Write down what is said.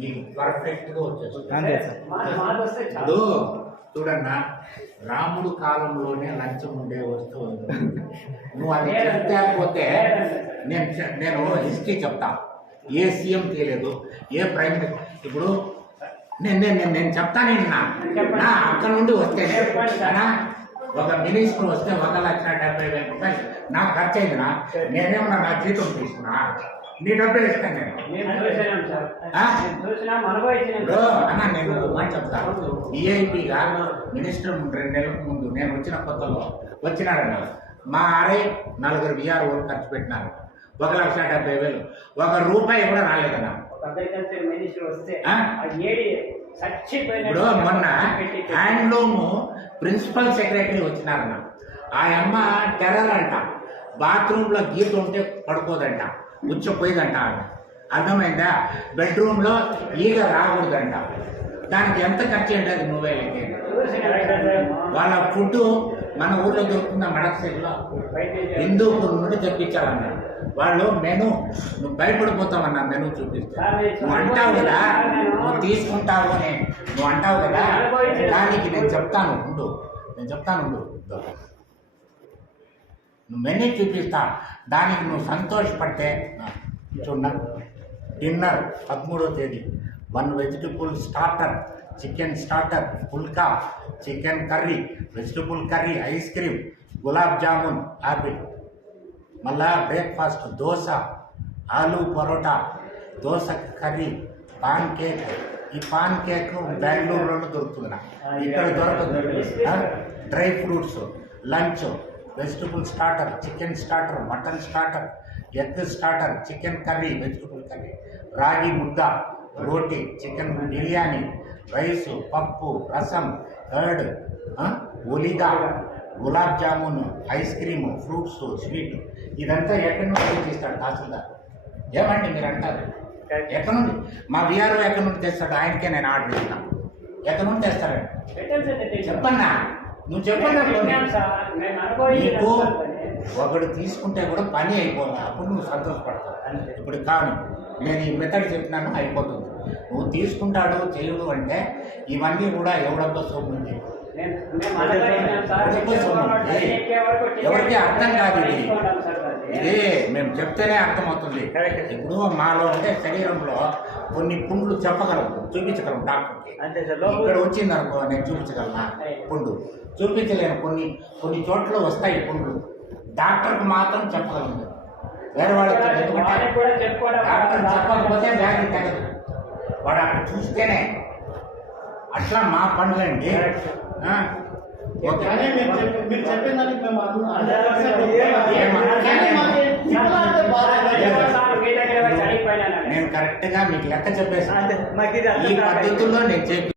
మీకు పర్ఫెక్ట్గా వచ్చేస్తుంది. ఇప్పుడు చూడన్నా, రాముడు కాలంలోనే లంచం ఉండే వస్తువు నువ్వు అది చెప్తే నేను హిస్టరీ చెప్తా. ఏ సీఎం తీయలేదు, ఏ ప్రైమ్ మినిస్టర్. ఇప్పుడు నేను చెప్తాను నా అక్కడ నుండి వస్తేనే ఒక మినిస్టర్ వస్తే 1,70,000 రూపాయలు నాకు ఖర్చు అయిందినా, నేనేమన్నా నా జీతం తీసుకున్నా, నీ డబ్బులు ఇస్తాను అన్నా. నేను మాట చెప్తాను. ఈఐపీగా మినిస్టర్ 2 నెలల ముందు నేను వచ్చిన కొత్తలో వచ్చినాడన్నా, మా ఆరే 4 విఆర్ ఖర్చు పెట్టినారు, 1,70,000. 1 రూపాయి కూడా రాలేదన్నా. ఇప్పుడు మొన్న హ్యాండ్లూమ్ ప్రిన్సిపల్ సెక్రటరీ వచ్చినారన్న, ఆ అమ్మ టెర్రర్ అంట, బాత్రూంలో గీత ఉంటే పడుకోదంట, ఉచ్చపోయిందంట. అర్థమైందా? బెడ్రూమ్లో ఈగ రాకూడదంట. దానికి ఎంత ఖర్చు అంటే అది నువ్వే లెక్క. వాళ్ళ ఫుడ్ మన ఊళ్ళో దొరుకుతున్న మడకసేలో హిందూపూర్ నుండి తెప్పించాలన్న. వాళ్ళు మెను నువ్వు భయపడిపోతావన్నా, మెను చూపిస్తా. నువ్వు అంటావు కదా, నువ్వు తీసుకుంటావు అని నువ్వు అంటావు కదా, దానికి నేను చెప్తాను ఉండు. నువ్వు మెను చూపిస్తా, దానికి నువ్వు సంతోషపడితే చూడ. డిన్నర్ 13వ తేదీ 1 వెజిటబుల్ స్టార్టర్, చికెన్ స్టార్టర్, పుల్కా, chicken curry, vegetable curry, ice cream, gulab jamun, apple. మళ్ళా breakfast dosa, aloo paratha, dosa curry, pancake. ఈ పాన్ కేక్ బెంగళూరులోనే దొరుకుతుంది, ఇక్కడ దొరకదు. Dry fruits. Lunch vegetable starter, chicken starter, mutton starter, egg starter, chicken curry, vegetable curry, ragi mudda, రోటీ, chicken biryani, rice, పప్పు, రసం, కర్డ్, ఒలిగా, gulab jamun, ice cream, fruits, sweet. ఇదంతా ఎక్కడి నుండి తెచ్చిస్తాడు తహసీల్దార్? ఏమండి మీరు అంటారు? ఎక్కడి నుండి? మా విఆర్ఓ ఎక్కడి నుండి తెస్తాడు? ఆయనకే నేను ఆర్డర్ ఇస్తాను. ఎక్కడి నుండి తెస్తారండి చెప్పన్నా, నువ్వు చెప్పన్నా. నీకు ఒకడు తీసుకుంటే కూడా పని అయిపోతుంది, అప్పుడు నువ్వు సంతోషపడతావు. ఇప్పుడు కాదు, నేను ఈ మెథడ్ చెప్పినాను, అయిపోతుంది. నువ్వు తీసుకుంటాడు చేయడు అంటే ఇవన్నీ కూడా ఎవడబ్బా సొమ్ము ఉంది, ఎవరికి అర్థం కాదు. ఇది మేము చెప్తేనే అర్థమవుతుంది. ఇప్పుడు మాలో అంటే శరీరంలో కొన్ని పుండ్లు చూపించగలం డాక్టర్కి. ఇక్కడ వచ్చింది అనుకో, నేను చూపించగలనా పుండు? చూపించలేను. కొన్ని చోట్ల వస్తాయి పుండ్లు, డాక్టర్కి మాత్రం చెప్పగలను, వేరే వాళ్ళకి. ఎందుకంటే డాక్టర్ చెప్పకపోతే వ్యాధి తగ్గదు, వాడు అక్కడ చూస్తేనే. అట్లా మా పనులండి. నేను కరెక్ట్గా మీకు లెక్క చెప్పేసి ఈ పద్ధతుల్లో నేను చెప్పి